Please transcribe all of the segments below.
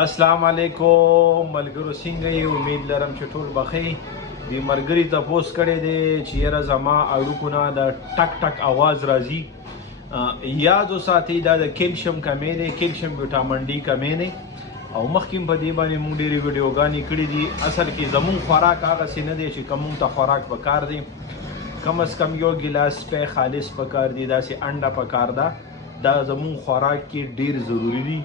अस्सलाम वालेकुम मलगरो څنګه یې امید لرم چې ټول بخیر دی مرګري تاسو کړه دې چې یره زما اړوکو نه د ټک ټک आवाज راځي یاد وساتئ دا د کیلشیم کمی دی کیلشیم وټامین ډي کمی دی او مخکې په دې باندې موږ ډېرې ویډیوګانې کړې دي اصل کې زموږ خوراک هغه څه نه دی چې کوم ته خوراک پکار دی کم از کم یو ګلاس په خالص پکار دی داسې انډا پکار دا زموږ خوراک کې ډېر ضروری دی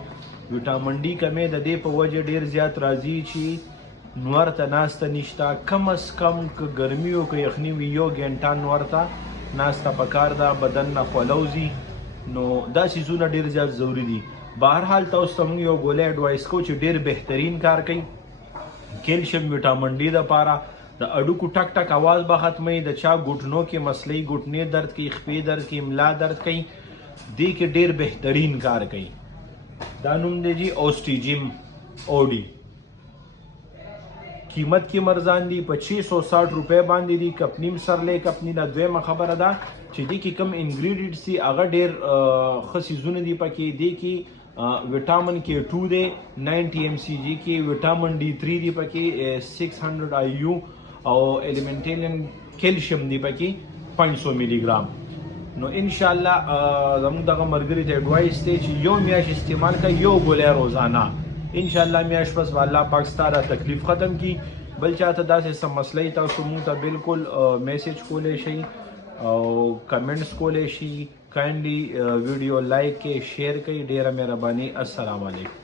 وټامین ډي کمی د دې په وجه ډېر زیات راځي چې نور ته ناسته نشته کم از کم که ګرمي او که یخني وي یو ګنټه نور ته ناسته پکار ده بدن نه خولوځي نو دا څیزونه ډېر زیات ضروري دي بهرحال تاسو ته موږ یو ګولۍ اډوایس کوو چې ډېر بهترین کار کوي کیلشیم وټامین ډي دپاره د اډوکو ټک ټک आवाज به ختموي د چا ګوټنو کې مسلې ګوټنې درد کوي خپې درد کوي املا درد کوي دې کې ډېر بهترین کار کوي دا نوم دی جی اوسټیجیم اوډي قیمت کې مرزان دی په 660 روپے باندې دی کپنیم سرلې کپنی نه دویمه خبره ده چې دی کې کم انګریډینټس دي هغه ډېر خصيزونه دي پکې دی کې وټامین کې 2 دی 90 mcg کې وټامین डी 3 دی پکې 600 IU او ایلیمنټیلین کیلشیم دی پکې 500 ملي ګرام نو ان شاء الله زموږ دغه مرګري ته اډوایس دی چې یو میاش استعمال کړئ یو ګولۍ روزانه ان شاء الله میاش پس الله پاک ستاره تکلیف ختم کی بل چاته داسې سم مسلې تاسو موږ ته بالکل میسج کولای شئ او کمنټس کولای شئ کایندلی ویډیو لایک کې شیر کړئ ډیره مهرباني السلام علیکم